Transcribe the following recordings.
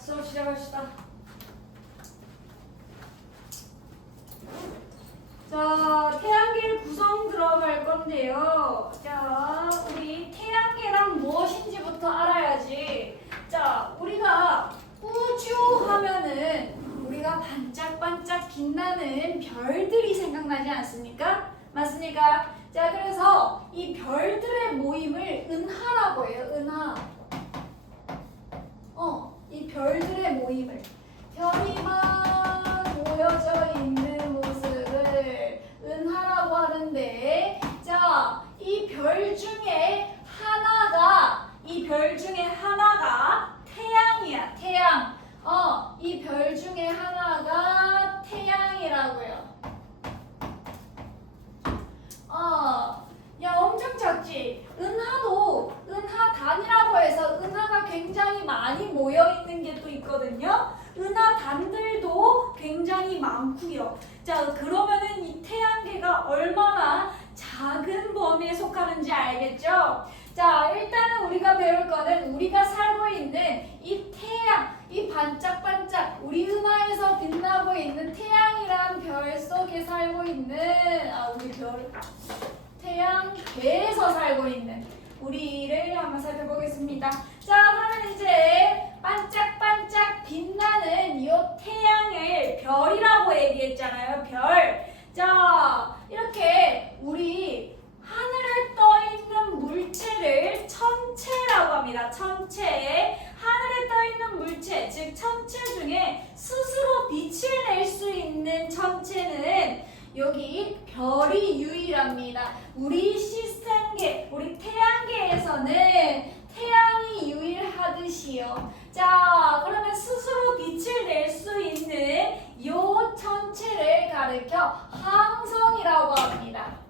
수업 시작합시다. 자, 태양계 구성 들어갈 건데요. 자, 우리 태양계란 무엇인지부터 알아야지. 자, 우리가 우주 하면은 우리가 반짝반짝 빛나는 별들이 생각나지 않습니까? 맞습니까? 자, 그래서 이 별들의 모임을 은하라고 해요. 은하. 이 별들의 모임을 별이만 모여져 있는 모습을 은하라고 하는데, 자, 이 별 중에 하나가 태양이야. 태양. 이 별 중에 하나가 태양이라고요. 야, 엄청 작지? 은하단이라고 해서 은하가 굉장히 많이 모여있는 게 또 있거든요. 은하단들도 굉장히 많고요. 자, 그러면은 이 태양계가 얼마나 작은 범위에 속하는지 알겠죠? 자, 일단은 우리가 배울 거는 우리가 살고 있는 이 태양, 이 반짝반짝 우리 은하에서 빛나고 있는 태양이란 별 속에 살고 있는 우리 별 태양계에서 살고 있는 우리를 한번 살펴보겠습니다. 자, 그러면 이제 반짝반짝 빛나는 이 태양을 별이라고 얘기했잖아요. 별. 자, 이렇게 우리 하늘에 떠 있는 물체를 천체라고 합니다. 천체. 하늘에 떠 있는 물체, 즉 천체 중에 스스로 빛을 낼 수 있는 천체는 여기 별이 유일합니다. 우리 시스템계, 우리 태양계에서는 태양이 유일하듯이요. 자, 그러면 스스로 빛을 낼 수 있는 이 천체를 가리켜 항성이라고 합니다.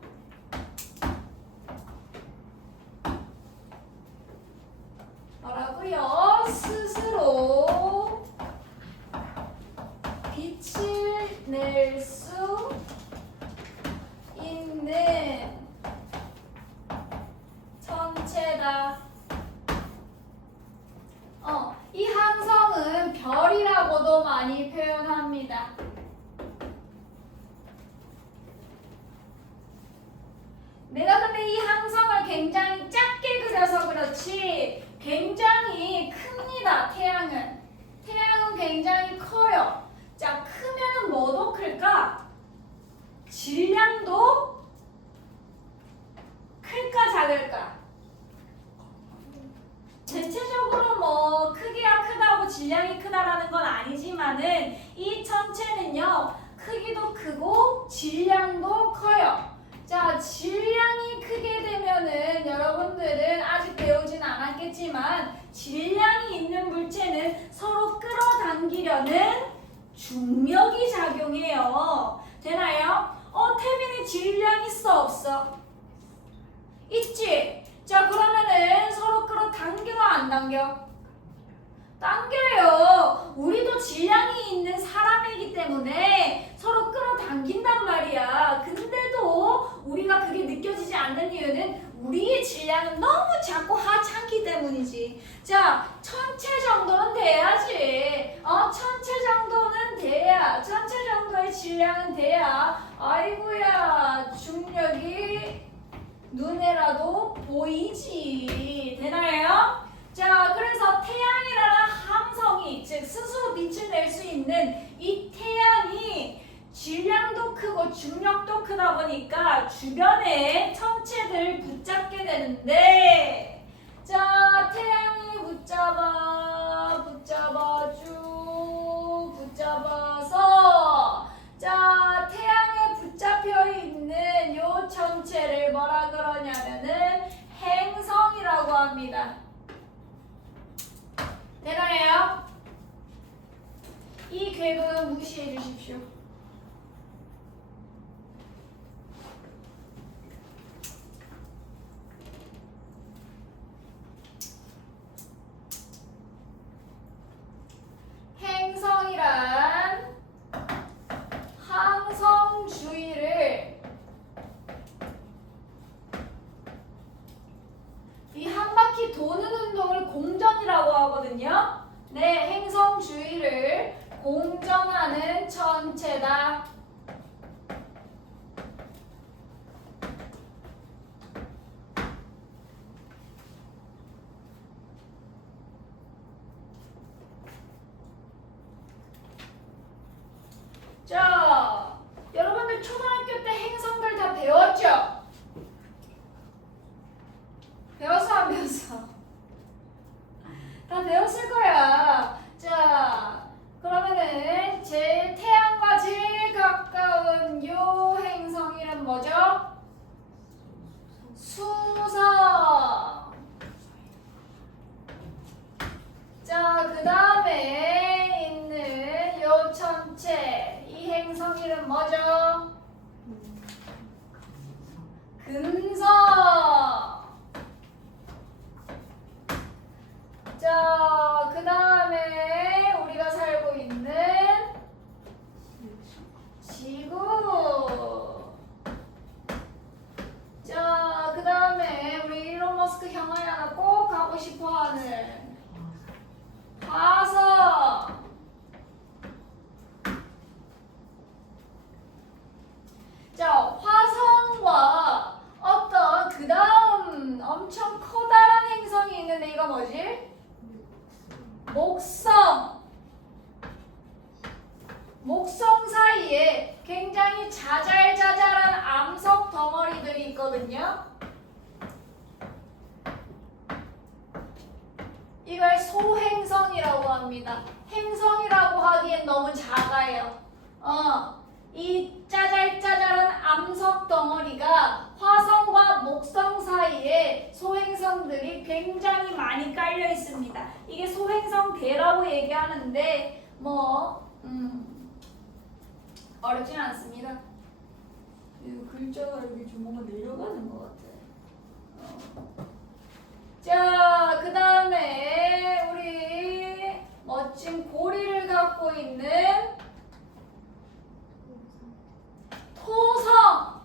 뭐라고요? 스스로 빛을 낼 수 있는 천체다. 이 항성은 별이라고도 많이 표현합니다. 내가 근데 이 항성을 굉장히 작게 그려서 그렇지 굉장히 큽니다. 태양은 굉장히 커요. 자, 크면은 뭐도 클까? 질량도 클까 작을까? 대체적으로 뭐 크기가 크다고 질량이 크다라는 건 아니지만은 이 천체는요 크기도 크고 질량도 커요. 자, 질량이 크게 되면은 여러분들은 아직 배우진 않았겠지만 질량이 있는 물체는 서로 끌어당기려는 중력이 작용해요. 되나요? 태빈이 질량 있어 없어? 있지? 자, 그러면은 서로 끌어당겨 안 당겨? 당겨요. 우리도 질량이 있는 사람이기 때문에 서로 끌어당긴단 말이야. 근데도 우리가 그게 느껴지지 않는 이유는 우리의 질량은 너무 작고 하찮기 때문이지. 자, 천체 정도는 돼야지. 천체 정도는 돼야. 천체 정도의 질량은 돼야. 아이고야, 중력이 눈에라도 보이지. 되나요? 자, 그래서 태양이라는 항성이, 즉 스스로 빛을 낼 수 있는 이 태양이 질량도 크고 중력도 크다 보니까 주변에 천체들 붙잡게 되는데, 자, 태양이 쭉 붙잡아서, 자, 태양에 붙잡혀 있는 요 천체를 뭐라 그러냐면은 행성이라고 합니다. 되나요? 이 궤도는 무시해 주십시오. 행성이란 항성 주위를 이 한 바퀴 도는 운동을 공전이라고 하거든요. 네, 행성 공전하는 천체다. 자, 여러분들 초등학교 때 행성들 다 배웠죠? 배웠어 안 배웠어? 다 배웠을 거야. 자, 그러면은 제일 태양과 제일 가까운 요 행성 이름 뭐죠? 수성. 자, 그 다음에 있는 요 천체 이 행성 이름 뭐죠? 금성. 자, 그 다음에 우리가 살고 있는 지구. 자, 그 다음에 우리 일론 머스크 형아이 하나 꼭 가고 싶어하는 화성. 자, 화성과 어떤 그 다음 엄청 커다란 행성이 있는데 이거 뭐지? 목성. 목성 사이에 굉장히 자잘자잘한 암석 덩어리들이 있거든요. 이걸 소행성이라고 합니다. 행성이라고 하기엔 너무 작아요. 이 짜잘짜잘한 암석 덩어리가 화성과 목성 사이에 소행성들이 굉장히 많이 깔려 있습니다. 이게 소행성대라고 얘기하는데 어렵진 않습니다. 이 글자가 이렇게 좀 뭔가 내려가는 것 같아. 자, 그 다음에 우리 멋진 고리를 갖고 있는 토성.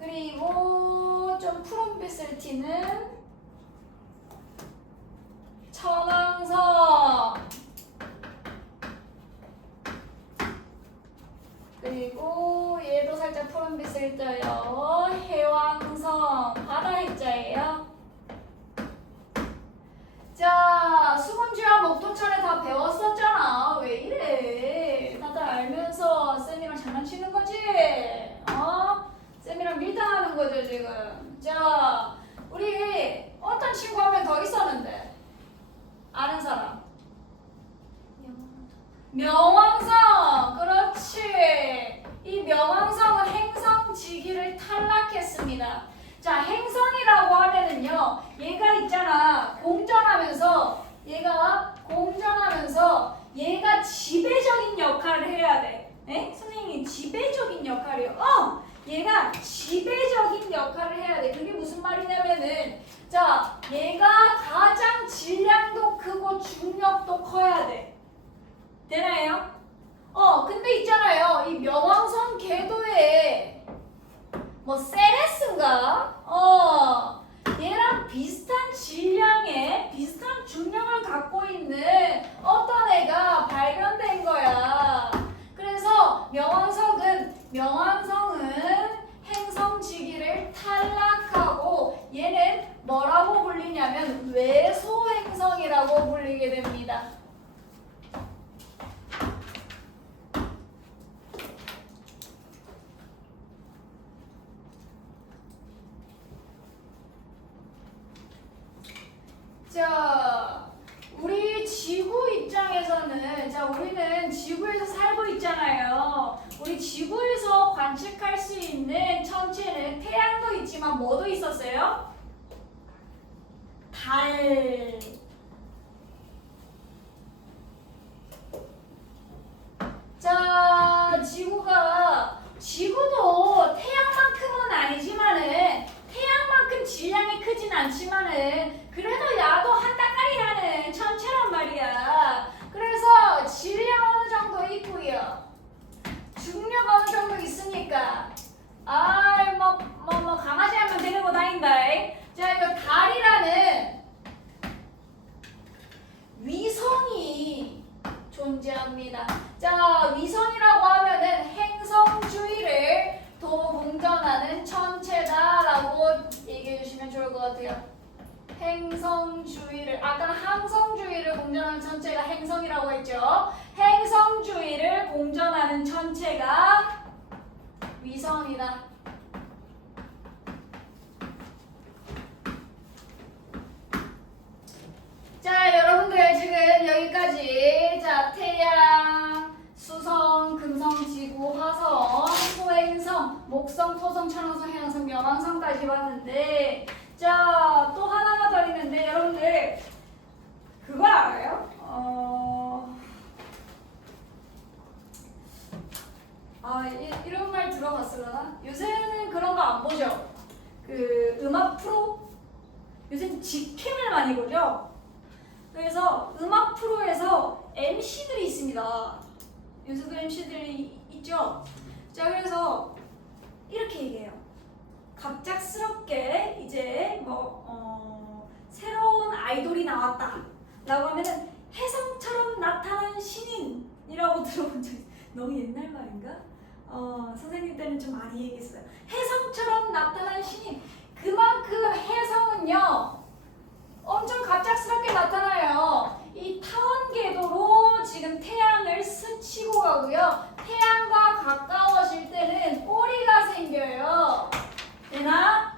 그리고 좀 푸른빛을 띠는 천왕성. 그리고 얘도 살짝 푸른빛을 띄어요. 해왕성. 바다 해자예요. 자, 수문지와 목도천에 다 배웠었잖아. 왜 이래? 다들 알면서 쌤이랑 장난치는 거지? 쌤이랑 밀당하는 거죠 지금. 자, 우리 어떤 친구 한 명 더 있었는데 아는 사람? 명왕성. 그렇지. 이 명왕성은 행성지기를 탈락했습니다. 자, 행성이라고 하면은요, 얘가 있잖아. 공전하면서 얘가 지배적인 역할을 해야 돼. 에? 선생님이 지배적인 역할이요. 얘가 지배적인 역할을 해야 돼. 그게 무슨 말이냐면은, 자, 얘가 가장 질량도 크고 중력도 커야 돼. 되나요? 근데 있잖아요. 이 명왕성 궤도에 세레스인가? 얘랑 비슷한 질량에 비슷한 중량을 갖고 있는 어떤 애가 발견된 거야. 그래서 명왕성은 행성지기를 탈락하고 얘는 뭐라고 불리냐면 외소행성이라고 불리게 됩니다. 자, 우리 지구 입장에서는, 자, 우리는 지구에서 살고 있잖아요. 우리 지구에서 관측할 수 있는 천체는 태양도 있지만 뭐도 있었어요? 달. 자, 지구도 태양만큼은 아니지만은, 태양만큼 질량이 크진 않지만은, 그래도 야도 한 따까리라는 천체란 말이야. 그래서 질량 어느 정도 있고요. 중력 어느 정도 있으니까. 강아지 한번 데리고 다닌다. 자, 이거 행성 주위를 아까 항성 주위를 공전하는 천체가 행성이라고 했죠. 행성 주위를 공전하는 천체가 위성이다. 자, 여러분들 지금 여기까지 자 태양, 수성, 금성, 지구, 화성, 소행성, 목성, 토성, 천왕성, 해왕성,冥왕성까지 봤는데 자, 또 하나가 더 있는데 여러분들 그거 알아요? 이런 말 들어봤으려나? 요새는 그런 거 안 보죠? 그 음악 프로? 요새는 직캠을 많이 보죠? 그래서 음악 프로에서 MC들이 있습니다. 요새도 MC들이 있죠? 자, 그래서 이렇게 얘기해요. 갑작스럽게 이제 새로운 아이돌이 나왔다 라고 하면은 혜성처럼 나타난 신인이라고 들어본 적 있어요. 너무 옛날 말인가? 선생님 때는 좀 많이 얘기했어요. 혜성처럼 나타난 신인. 그만큼 혜성은요 엄청 갑작스럽게 나타나요. 이 타원 궤도로 지금 태양을 스치고 가고요. 태양과 가까워질 때는 꼬리가 생겨요. 되나?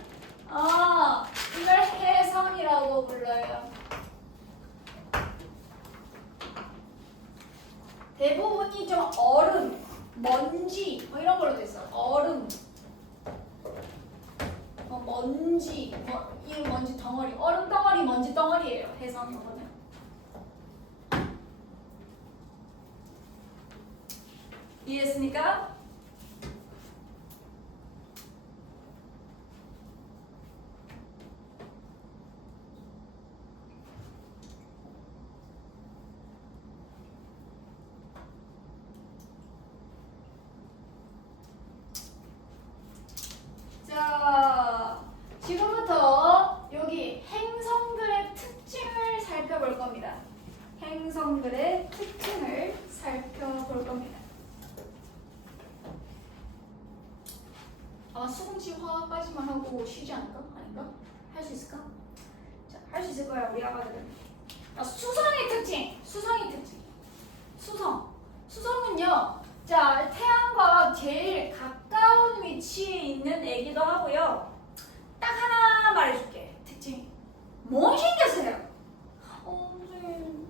이걸 혜성이라고 불러요. 대부분이 좀 얼음, 먼지 이런 걸로 돼 있어. 얼음, 먼지, 이 먼지 덩어리, 얼음 덩어리, 먼지 덩어리예요. 혜성이거든요. 이해했습니까? 자, 지금부터 여기 행성들의 특징을 살펴볼 겁니다. 행성들의 특징을 살펴볼 겁니다. 수공치 화까지만 하고 쉬지 않을까? 아닌가? 할 수 있을까? 자, 할 수 있을 거야, 우리 아가들은. 수성의 특징! 수성의 특징. 수성은요, 자, 태양과 제일 가까운 위치에 있는 애기도 하고요. 딱 하나 말해줄게. 특징. 못생겼어요. 선생님,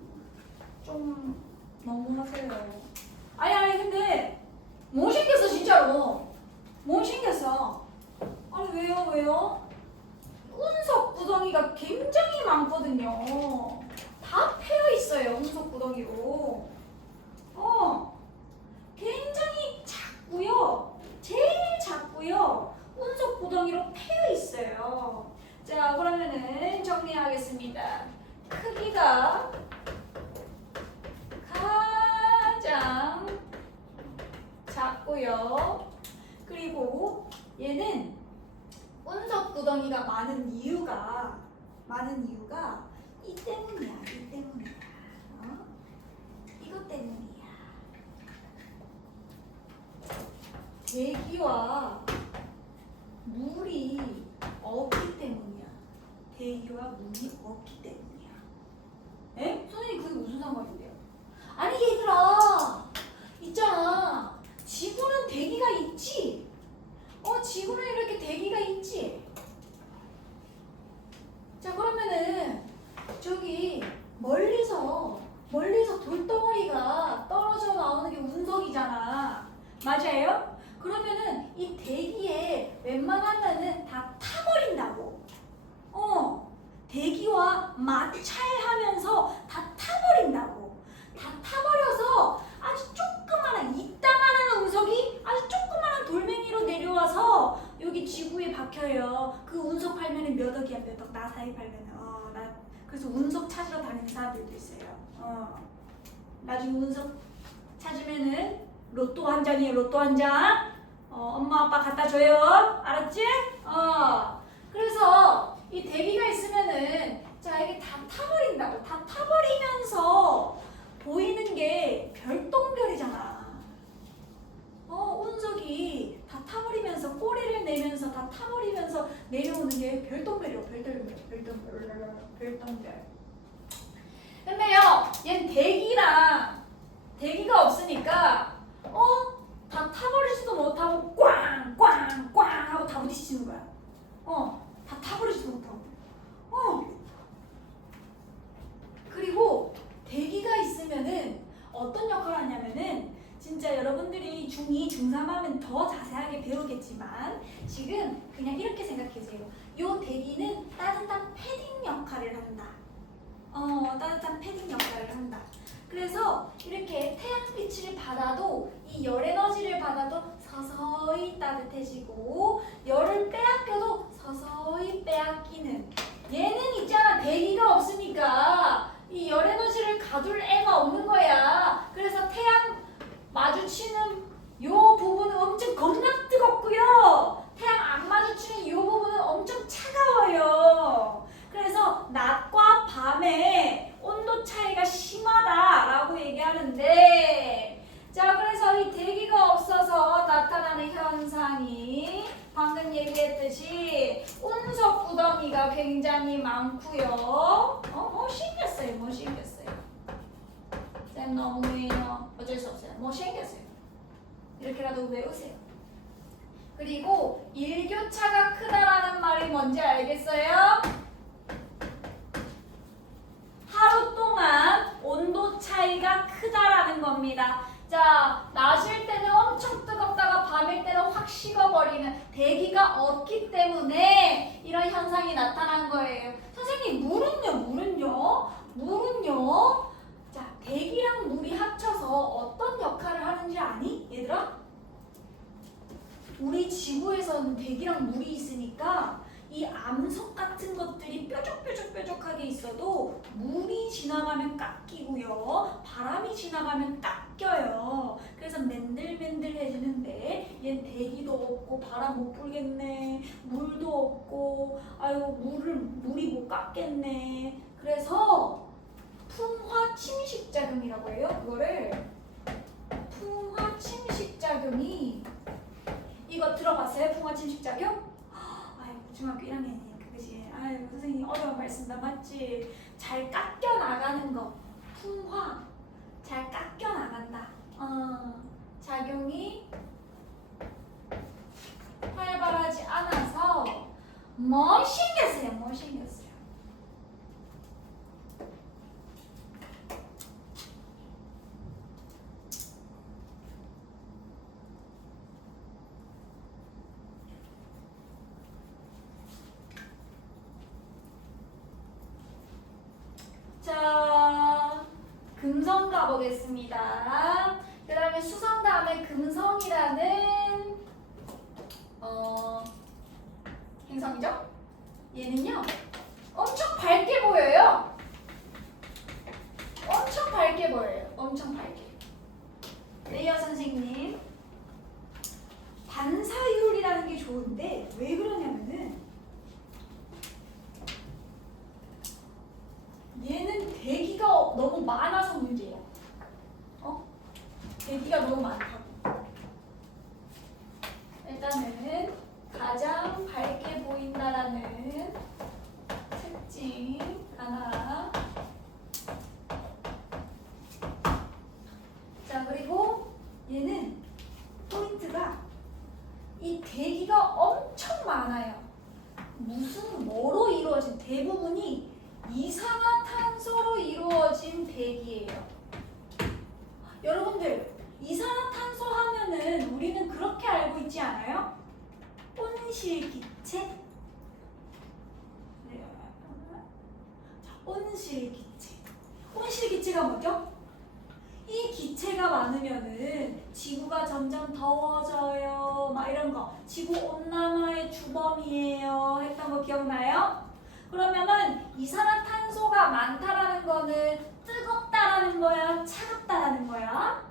좀 너무하세요. 아니, 근데 못생겼어, 진짜로. 못생겼어. 아니, 왜요? 운석 구덩이가 굉장히 많거든요. 다 패여 있어요, 운석 구덩이로. 굉장히 작고요. 제일 작고요. 운석 구덩이로 패여 있어요. 자, 그러면은 정리하겠습니다. 크기가 가장 작고요. 그리고 얘는 운석 구덩이가 많은 이유가 이 때문이야. 이것 때문이야. 대기와 물이 없기 때문이야. 에? 선생님 그게 무슨 상관인데요? 아니 얘들아, 있잖아. 지구는 대기가 있지? 지구는 이렇게 대기가 있지? 자, 그러면은 저기 멀리서 돌덩어리가 떨어져 나오는 게 운석이잖아. 맞아요? 그러면은 이 대기에 웬만하면은 다 타버린다고. 대기와 마찰하면서 다 타버린다고. 다 타버려서 아주 조그마한 이따만한 운석이 아주 조그마한 돌멩이로 내려와서 여기 지구에 박혀요. 그 운석 팔면은 몇 억이야, 몇 억. 나사에 팔면은. 그래서 운석 찾으러 다니는 사람들도 있어요. 나중에 운석 찾으면은 로또 한 장이에요. 로또 한 장. 엄마 아빠 갖다 줘요. 알았지? 그래서 이 대기가 있으면은 자, 이게 다 타버린다고. 다 타버리면서 보이는 게 별똥별이잖아. 운석이 다 타버리면서 꼬리를 내면서 다 타버리면서 내려오는 게 별똥별이에요. 별똥별. 별똥별. 근데요, 얘는 대기가 없으니까 다 타버리지도 못하고 꽝꽝꽝 하고 다 부딪히는 거야. 다 타버리지도 못하고. 그리고 대기가 있으면은 어떤 역할을 하냐면은 진짜 여러분들이 중2, 중3 하면 더 자세하게 배우겠지만 지금 그냥 이렇게 생각해주세요. 요 대기는 따뜻한 패딩 역할을 한다. 따뜻한 패딩 역할을 한다. 그래서 이렇게 태양빛을 받아도 이 열 에너지를 받아도 서서히 따뜻해지고 열을 빼앗겨도 서서히 빼앗기는 얘는 있잖아. 대기가 없으니까 이 열 에너지를 가둘 애가 없는 거야. 그래서 태양 마주치는 요 부분은 엄청 겁나 뜨겁고요. 태양 안 마주치는 요 부분은 엄청 차가워요. 그래서 낮과 밤의 온도 차이가 심하다라고 얘기하는데 자 그래서 이 대기가 없어서 나타나는 현상이 방금 얘기했듯이 운석 구덩이가 굉장히 많고요. 생겼어요. 뭐 생겼어요. 쌤 너무해요. 어쩔 수 없어요. 뭐 생겼어요. 이렇게라도 외우세요. 그리고 일교차가 크다라는 말이 뭔지 알겠어요? 하루 동안 온도 차이가 크다라는 겁니다. 자, 낮일 때는 엄청 뜨겁다가 밤일 때는 확 식어버리는 대기가 없기 때문에 이런 현상이 나타난 거예요. 선생님, 물은요? 자, 대기랑 물이 합쳐서 어떤 역할을 하는지 아니? 얘들아? 우리 지구에서는 대기랑 물이 있으니까 이 암석 같은 것들이 뾰족뾰족하게 있어도 물이 지나가면 깎이고요. 바람이 지나가면 깎여요. 그래서 맨들맨들해지는데 얘는 대기도 없고 바람 못 불겠네. 물도 없고 아이고 물이 못 깎겠네. 그래서 풍화 침식작용이라고 해요. 그거를 풍화 침식작용이 이거 들어봤어요? 풍화 침식작용? 중학교 1학년이니까 그지? 아이고 선생님 어려운 말씀다 맞지? 잘 깎여 나가는 거 풍화 잘 깎여 나간다. 작용이 활발하지 않아서 뭐 생겼어요. 자, 금성 가보겠습니다. 그 다음에 수성 다음에 금성이라는 행성이죠? 얘는요 엄청 밝게 보여요. 엄청 밝게. 레이어 선생님 반사율이라는 게 좋은데 왜 그러냐면은 얘는 대기가 너무 많아서 문제야. 대기가 너무 많다고. 일단은 가장 밝게 보인다라는 특징 하나. 자, 그리고 얘는 포인트가 이 대기가 엄청 많아요. 뭐로 이루어진 대부분이 이산화탄소로 이루어진 대기예요. 여러분들 이산화탄소 하면은 우리는 그렇게 알고 있지 않아요? 온실기체. 온실기체가 뭐죠? 이 기체가 많으면은 지구가 점점 더워져요. 막 이런 거. 지구 온난화의 주범이에요. 했던 거 기억나요? 그러면은 이산화탄소가 많다라는 거는 뜨겁다라는 거야? 차갑다라는 거야?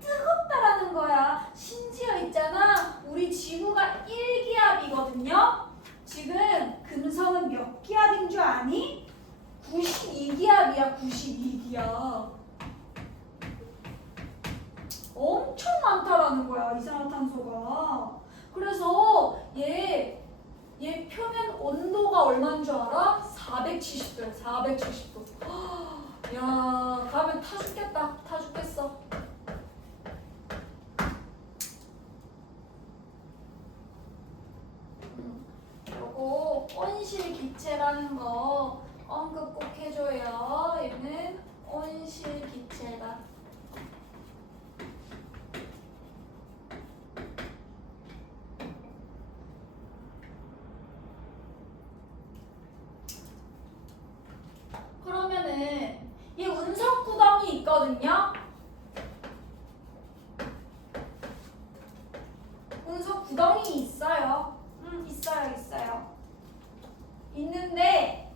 뜨겁다라는 거야. 심지어 있잖아. 우리 지구가 1기압이거든요. 지금 금성은 몇 기압인 줄 아니? 92기압이야. 92기압. 엄청 많다라는 거야. 이산화탄소가. 그래서 얘 얘 표면 온도가 얼마인 줄 알아? 470도야. 470도. 야, 가면 타 죽겠다. 타 죽겠어. 요거 온실 기체라는 거 언급 꼭 해줘요. 얘는 온실 기체다. 그러면은 이 운석 구덩이 있거든요. 운석 구덩이 있어요. 있어요. 있는데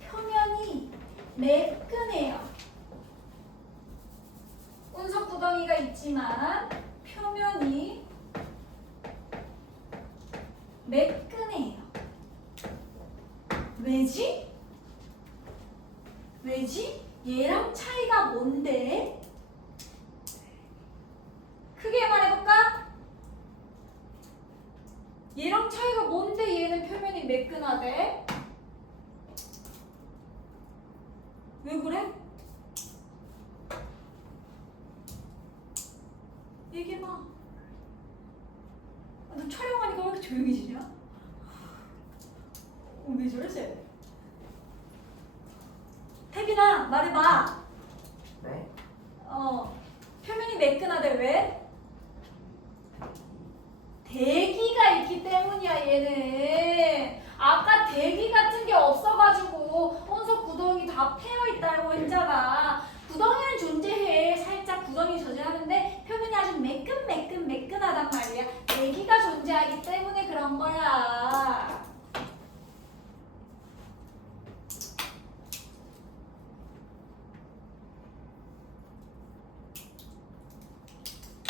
표면이 매끈해요. 운석 구덩이가 있지만 표면이 매끈해요. 왜지? 얘랑 차이가 뭔데? 크게 말해볼까? 얘랑 차이가 뭔데 얘는 표면이 매끈하대? 왜 그래? 얘기해봐. 너 촬영하니까 왜 이렇게 조용해지냐? 왜 저래 쟤? 태빈아 말해봐. 네? 표면이 매끈하대. 왜? 대기가 있기 때문이야. 얘는 아까 대기 같은 게 없어가지고 온석 구덩이 다 패여있다고 했잖아. 구덩이는 존재해. 살짝 구덩이 존재하는데 표면이 아주 매끈하단 말이야. 대기가 존재하기 때문에 그런 거야.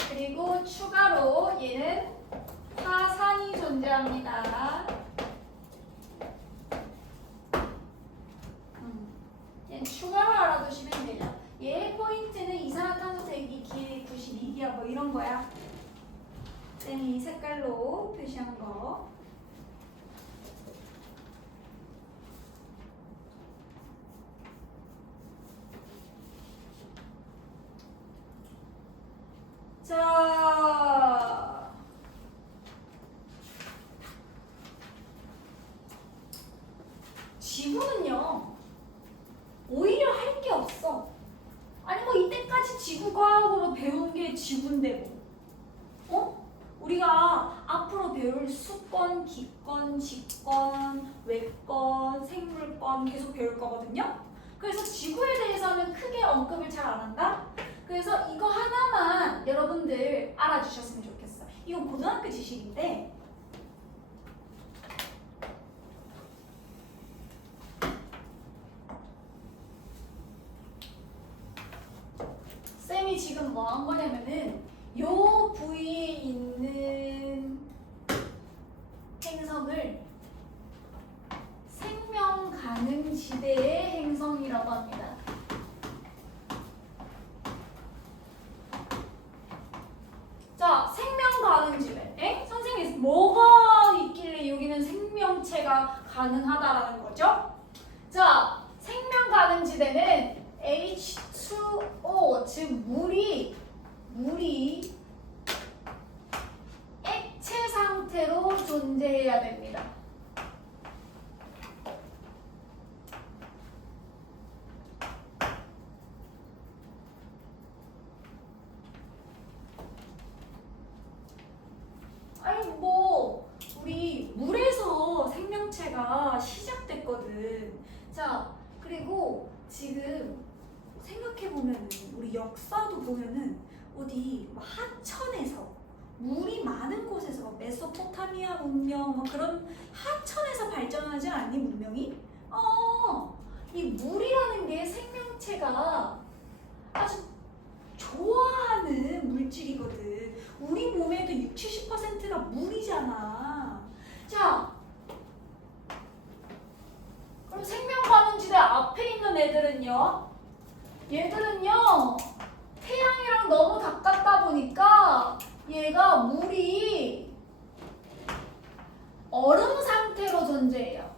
그리고 추가로 얘는 화산이 존재합니다. 얘는 추가로 알아두시면 돼요. 얘의 포인트는 이산화탄소 대기 기회 92기야 뭐 이런 거야. 쌤이 색깔로 표시한 거. 자, 지구는요 오히려 할 게 없어. 아니 뭐 이때까지 지구과학으로 배운 게 지구인데 뭐 우리가 앞으로 배울 수권, 기권, 직권, 외권, 생물권 계속 배울 거거든요. 그래서 지구에 대해서는 크게 언급을 잘 안 한다. 그래서 이거 하나만 여러분들 알아주셨으면 좋겠어. 이건 고등학교 지식인데 쌤이 지금 뭐 한 거냐면은 요 부위에 있는 행성을 생명 가능 지대의 행성이라고 합니다. 자, 생명 가능 지대. 선생님, 뭐가 있길래 여기는 생명체가 가능하다라는 거죠? 자, 생명 가능 지대는 H2O, 즉 물이 액체 상태로 존재해야 됩니다. 아니 뭐 우리 물에서 생명체가 시작됐거든. 자, 그리고 지금 생각해보면은 우리 역사도 보면은 어디 뭐 하천에서 물이 많은 곳에서 메소포타미아 문명 뭐 그런 하천에서 발전하지 않니 문명이? 이 물이라는 게 생명체가 아주 좋아하는 물질이거든. 우리 몸에도 60~70%가 물이잖아. 자, 그럼 생명 가능지대 앞에 있는 애들은요? 얘들은요 태양이랑 너무 가깝다 보니까 얘가 물이 얼음 상태로 존재해요.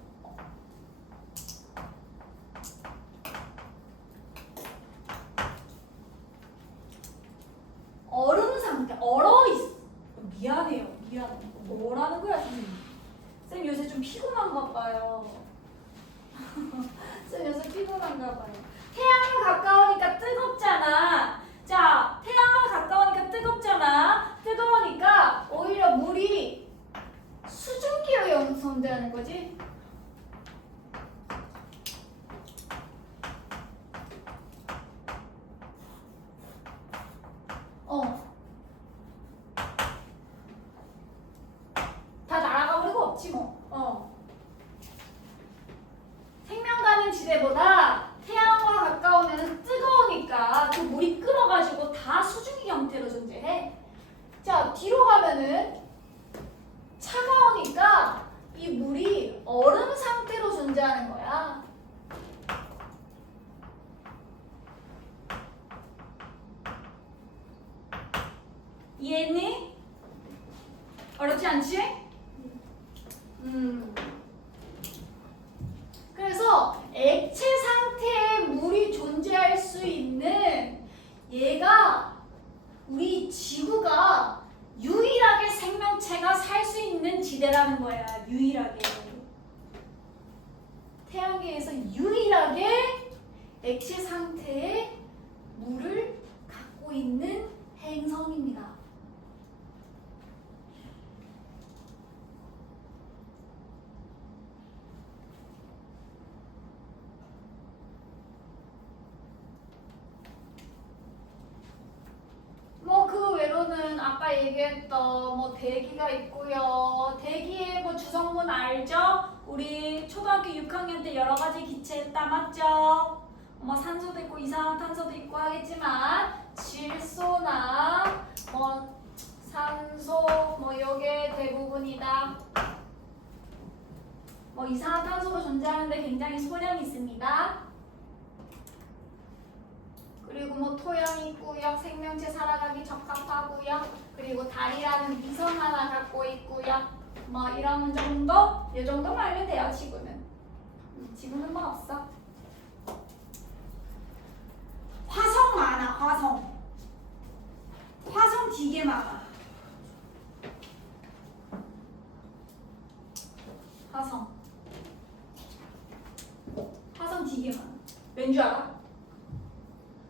얼음 상태, 얼어있어. 미안해요. 뭐라는 거야, 선생님? 쌤 요새 좀 피곤한가 봐요. 쌤 요새 피곤한가 봐요. 태양을 가까우니까 뜨겁잖아. 자, 태양을 가까우니까 뜨겁잖아. 뜨거우니까 오히려 물이 수증기로 형성되는 거지. 다 날아가 버리고 없지 뭐. 생명 가는 지대보다 태양과 가까우면 뜨거우니까 그 물이 끓어가지고 다 수증기 형태로 존재해. 자, 뒤로 가면은 차가우니까 이 물이 얼음 상태로 존재하는 거야. 이해했니? 어렵지 않지? 그래서 액체 상태에 물이 존재할 수 있는 얘가 우리 지구가 유일하게 생명체가 살 수 있는 지대라는 거야. 유일하게. 태양계에서 유일하게 액체 상태의 물을 갖고 있는 행성입니다. 뭐 그 외로는 아까 얘기했던 뭐 대기가 있고요. 대기의 뭐 주성분 알죠? 우리 초등학교 6학년 때 여러 가지 기체했다 맞죠? 뭐 산소도 있고 이산화탄소도 있고 하겠지만 질소나 뭐 산소 뭐 요게 대부분이다. 뭐 이산화탄소도 존재하는데 굉장히 소량이 있습니다. 그리고 뭐 토양 있고요. 생명체 살아가기 적합하고요. 그리고 달이라는 위성 하나 갖고 있고요. 뭐 이런 정도? 이 정도만 알면 돼요. 지구는. 지구는 뭐 없어. 화성 많아. 화성 되게 많아. 화성 되게 많아. 왠 줄 알아?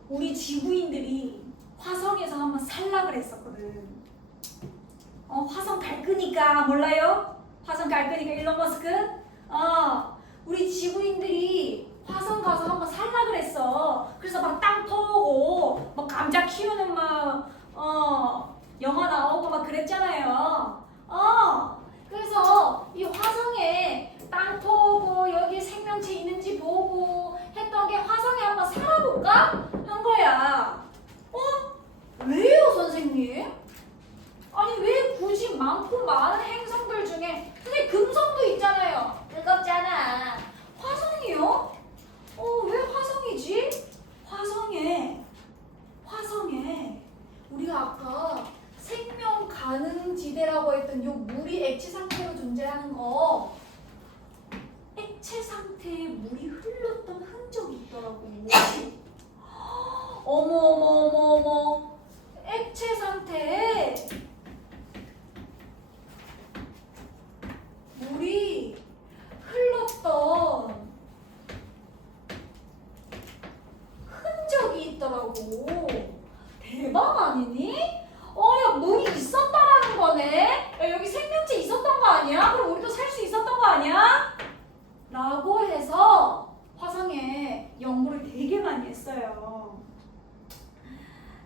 우리 지구인들이 화성에서 한번 살라 그랬었거든. 화성 갈 거니까 몰라요? 화성 갈 거니까 일론 머스크? 우리 지구인들이 화성 가서 한번 살라 그랬어. 그래서 막 땅 퍼오고 막 감자 키우는 막 영화 나오고 막 그랬잖아요. 그래서 이 화성에 땅 퍼오고 여기 생명체 있는지 보고 했던 게 화성에 한번 살아볼까? 한 거야. 왜요, 선생님? 아니 왜 굳이 많고 많은 행성들 중에 선생님 금성도 있잖아요. 뜨겁잖아. 화성이요? 왜 화성이지? 화성에 우리가 아까 생명 가능 지대라고 했던 요 물이 액체 상태로 존재하는 거 액체 상태에 물이 흘렀던 흔적이 있더라고. 어머. 액체 상태에 물이 흘렀던 흔적이 있더라고. 대박 아니니? 야, 물이 있었다라는 거네? 야, 여기 생명체 있었던 거 아니야? 그럼 우리도 살 수 있었던 거 아니야? 라고 해서 화성에 연구를 되게 많이 했어요.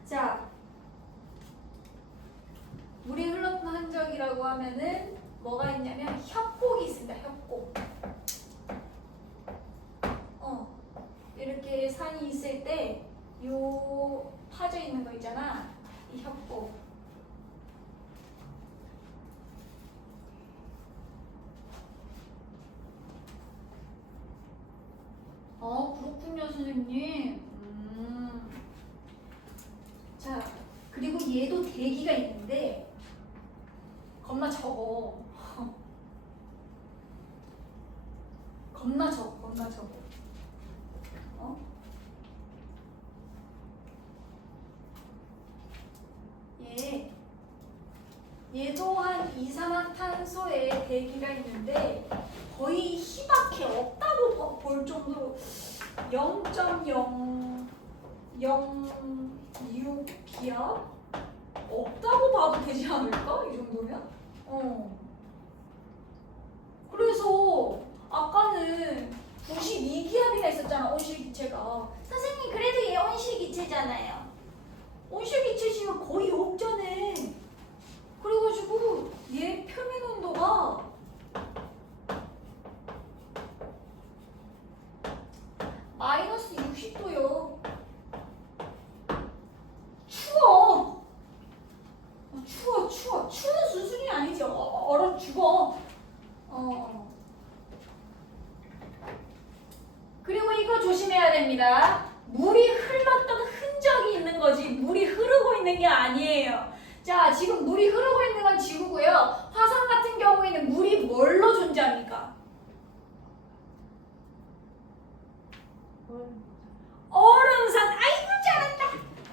자, 물이 흘렀던 흔적이라고 하면은 뭐가 있냐면 협곡이 있습니다. 협곡. 이렇게 산이 있을 때 요 파져 있는 거 있잖아. 이 협곡. 그렇군요, 선생님. 자, 그리고 얘도 대기가 있는데 겁나 적어. 얘도 한 이산화탄소의 대기가 있는데 거의 희박해. 없다고 볼 정도로 0.006 기압? 없다고 봐도 되지 않을까? 이 정도면? 그래서 아까는 92기압이나 있었잖아, 온실기체가. 선생님, 그래도 얘 온실기체잖아요. 온실기체지가 거의 없잖아. 그래가지고 얘 표면 온도가 마이너스 60도요. 추워. 추워. 추운 수준이 아니지. 얼어 죽어. 그리고 이거 조심해야 됩니다. 물이 흘렀던 흔적이 있는 거지 물이 흐르고 있는 게 아니에요. 자, 지금 물이 흐르고 있는 건 지구고요. 화산 같은 경우에는 물이 뭘로 존재합니까? 아이고 잘한다.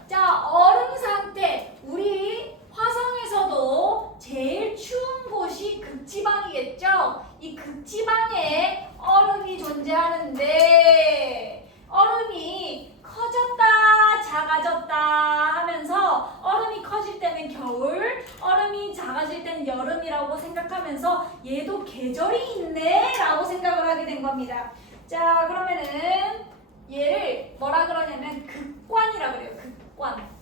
자, 얼음 상태. 우리 화성에서도 제일 추운 곳이 극지방이겠죠? 이 극지방에 얼음이 존재하는데 얼음이 커졌다 작아졌다 하면서 얼음이 커질 때는 겨울, 얼음이 작아질 때는 여름이라고 생각하면서 얘도 계절이 있네 라고 생각을 하게 된 겁니다. 자, 그러면은 얘를 뭐라 그러냐면 극관이라 그래요. 극관.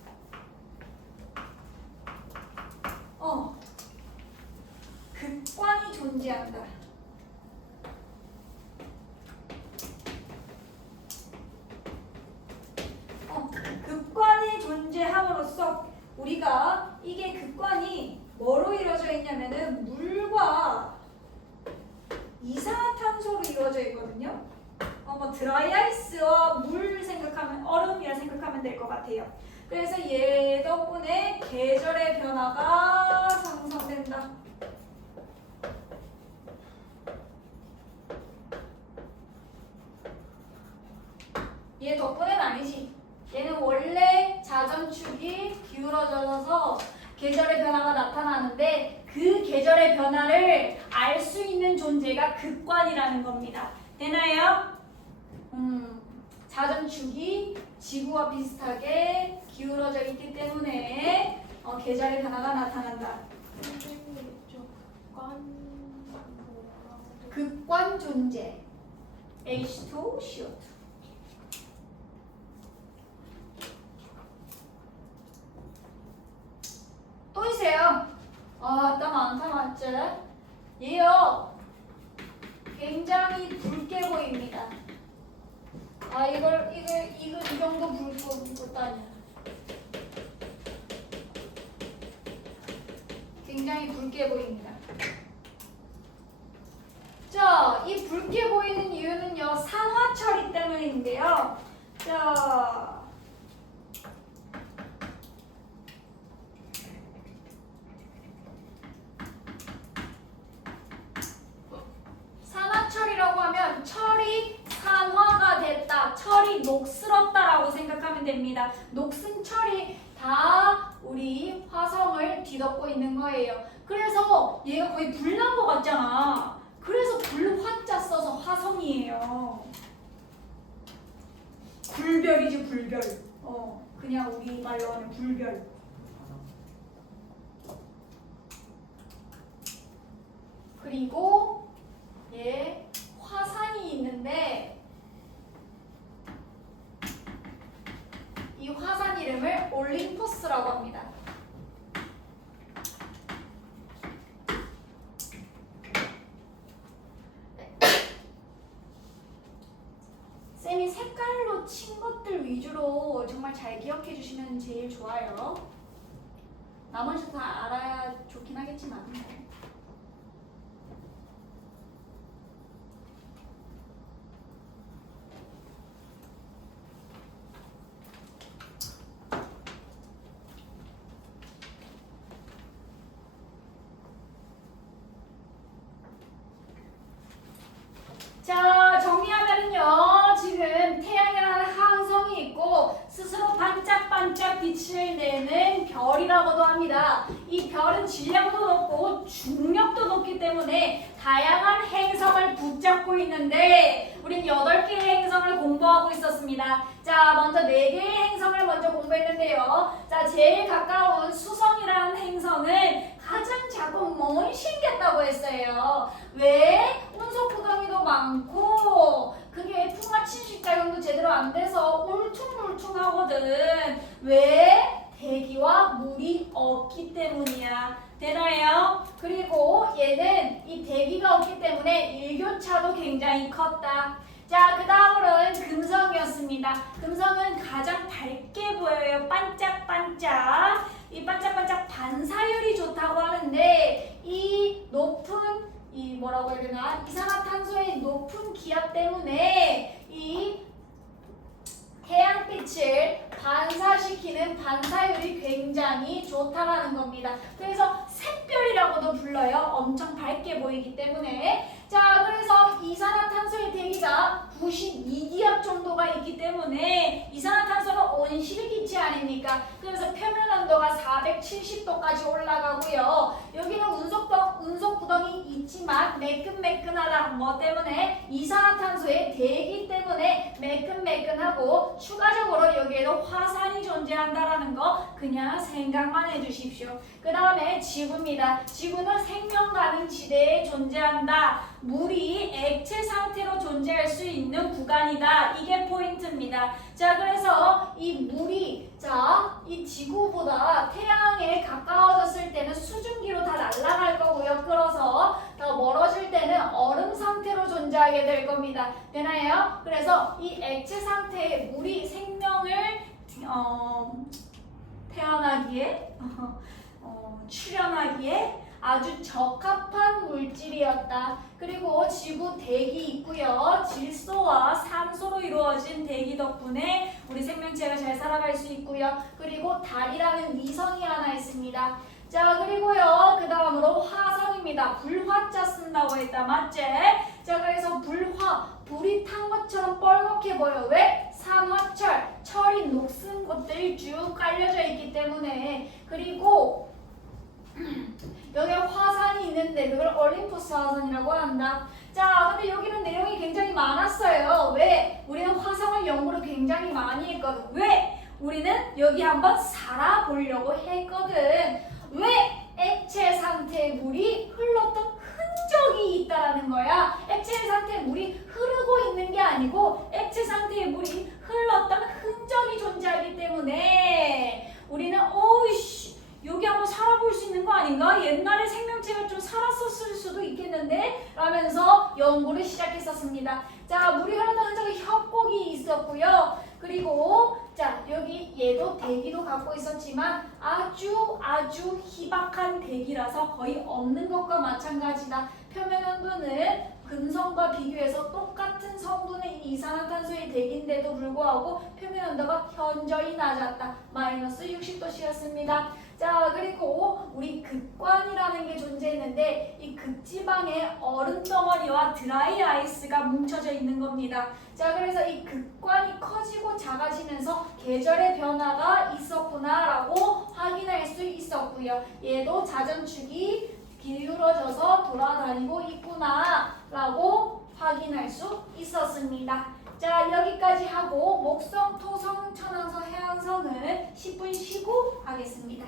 극관이 존재한다. 극관이 존재함으로써 우리가 이게 극관이 뭐로 이루어져 있냐면은 물과 이산화탄소로 이루어져 있거든요. 뭐 드라이아이스와 물 생각하면 얼음이라 생각하면 될 것 같아요. 그래서 얘 덕분에 계절의 변화가 상상된다. 얘 덕분엔 아니지. 얘는 원래 자전축이 기울어져서 계절의 변화가 나타나는데 그 계절의 변화를 알 수 있는 존재가 극관이라는 겁니다. 되나요? 자전축이 지구와 비슷하게 기울어져 있기 때문에 계절의 변화가 나타난다. 극관 존재 H2, CO2. 또 있어요. 딱 많다 맞지? 얘요 굉장히 붉게 보입니다. 이거 이 정도 붉다니. 굉장히 붉게 보입니다. 자, 이 붉게 보이는 이유는요, 산화 처리 때문인데요. 자, 산화 처리라고 하면 철이 산화가 됐다, 철이 녹슬었다라고 생각하면 됩니다. 녹슨 철이 다 우리 화성을 뒤덮고 있는 거예요. 그래서 얘가 거의 불난 것 같잖아. 그래서 불화자 써서 화성이에요. 불별이지 불별. 그냥 우리 말로 하는 불별. 그리고 얘 화산이 있는데 이 화산 이름을 올림포스라고 합니다. 쌤이 색깔로 친 것들 위주로 정말 잘 기억해 주시면 제일 좋아요. 나머지 다 알아야 좋긴 하겠지만. 자, 정리하면은요, 지금 태양이라는 항성이 있고 스스로 반짝반짝 빛을 내는 별이라고도 합니다. 이 별은 질량도 높고 중력도 높기 때문에 다양한 행성을 붙잡고 있는데 우린 8개의 행성을 공부하고 있었습니다. 자, 먼저 4개의 행성을 먼저 공부했는데요. 자, 제일 가까운 수성이라는 행성은 가장 작고 멍이 생겼다고 했어요. 왜? 운석 구덩이도 많고 그게 풍화 침식 작용도 제대로 안 돼서 울퉁불퉁하거든. 왜? 대기와 물이 없기 때문이야. 되나요? 그리고 얘는 이 대기가 없기 때문에 일교차도 굉장히 컸다. 자, 그 다음으로는 금성이었습니다. 금성은 가장 밝게 보여요. 반짝반짝. 이 반짝반짝 반사율이 좋다고 하는데 이 높은 이 뭐라고 해야 되나? 이산화탄소의 높은 기압 때문에 이 태양빛을 반사시키는 반사율이 굉장히 좋다라는 겁니다. 그래서 샛별이라고도 불러요. 엄청 밝게 보이기 때문에. 자, 그래서 이산화탄소의 대기가 92기압 정도가 있기 때문에 이산화탄소는 온실기체 아닙니까? 그래서 표면 온도가 470도까지 올라가고요. 여기는 운석 구덩이 있지만 매끈매끈하다. 뭐 때문에? 이산화탄소의 대기 때문에 매끈매끈하고 추가적으로 여기에도 화산이 존재한다라는 거 그냥 생각만 해주십시오. 그 다음에 지구입니다. 지구는 생명 가능 지대에 존재한다. 물이 액체 상태로 존재할 수 있는 구간이다. 이게 포인트입니다. 자, 그래서 이 물이 이 지구보다 태양에 가까워졌을 때는 수증기로 다 날아갈 거고요. 끌어서 더 멀어질 때는 얼음 상태로 존재하게 될 겁니다. 되나요? 그래서 이 액체 상태의 물이 생명을 태어나기에 출현하기에 아주 적합한 물질이었다. 그리고 지구 대기 있고요. 질소와 산소로 이루어진 대기 덕분에 우리 생명체가 잘 살아갈 수 있고요. 그리고 달이라는 위성이 하나 있습니다. 자, 그리고요. 그 다음으로 화성입니다. 불화자 쓴다고 했다. 맞지? 자, 그래서 불이 탄 것처럼 뻘겋게 보여. 왜? 산화철, 철이 녹슨 것들이 쭉 깔려져 있기 때문에. 그리고 여기에 화산이 있는데 그걸 올림푸스 화산이라고 한다. 자, 근데 여기는 내용이 굉장히 많았어요. 왜? 우리는 화성을 연구를 굉장히 많이 했거든. 왜? 우리는 여기 한번 살아보려고 했거든. 왜? 액체 상태의 물이 흘렀던 흔적이 있다라는 거야. 액체 상태의 물이 흐르고 있는 게 아니고 액체 상태의 물이 흘렀던 흔적이 존재하기 때문에 우리는 여기 한번 살아볼 수 있는 거 아닌가? 옛날에 생명체가 좀 살았었을 수도 있겠는데? 라면서 연구를 시작했었습니다. 자, 물이 흐르는 흔적에 협곡이 있었고요. 그리고 자, 여기 얘도 대기도 갖고 있었지만 아주 희박한 대기라서 거의 없는 것과 마찬가지다. 표면 온도는 금성과 비교해서 똑같은 성분의 이산화탄소의 대기인데도 불구하고 표면 온도가 현저히 낮았다. 마이너스 60도씨였습니다. 자, 그리고 우리 극관이라는 게 존재했는데 이 극지방에 얼음 덩어리와 드라이 아이스가 뭉쳐져 있는 겁니다. 자, 그래서 이 극관이 커지고 작아지면서 계절의 변화가 있었구나라고 확인할 수 있었고요. 얘도 자전축이 기울어져서 돌아다니고 있구나라고 확인할 수 있었습니다. 자, 여기까지 하고 목성, 토성, 천왕성, 해왕성은 10분 쉬고 하겠습니다.